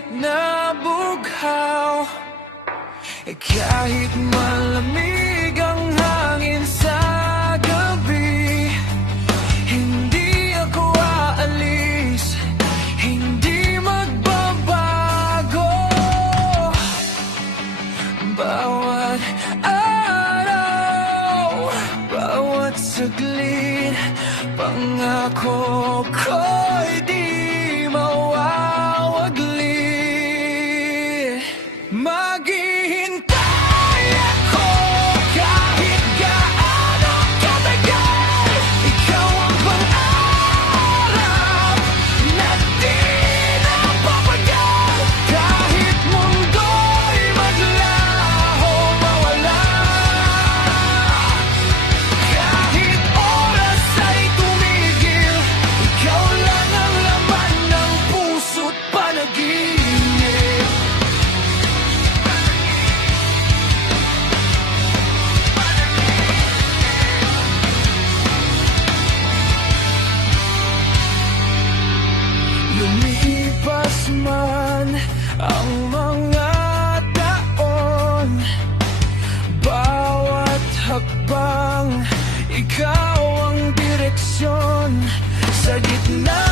kahit nabughaw, kahit malamig ang hangin sa gabi, hindi ako aalis, hindi magbabago. Bawat araw, bawat saglit, pangako ko'y di mawawagli. Maghihintay ako kahit gaano katagal, ikaw ang pangarap na di napapagal. Kahit mundo'y maglaho, mawala, kahit oras ay tumigil, ikaw lang ang laman ng puso't panaginip. Lumipas man ang mga taon, bawat hakbang, ikaw ang direksyon sa gitna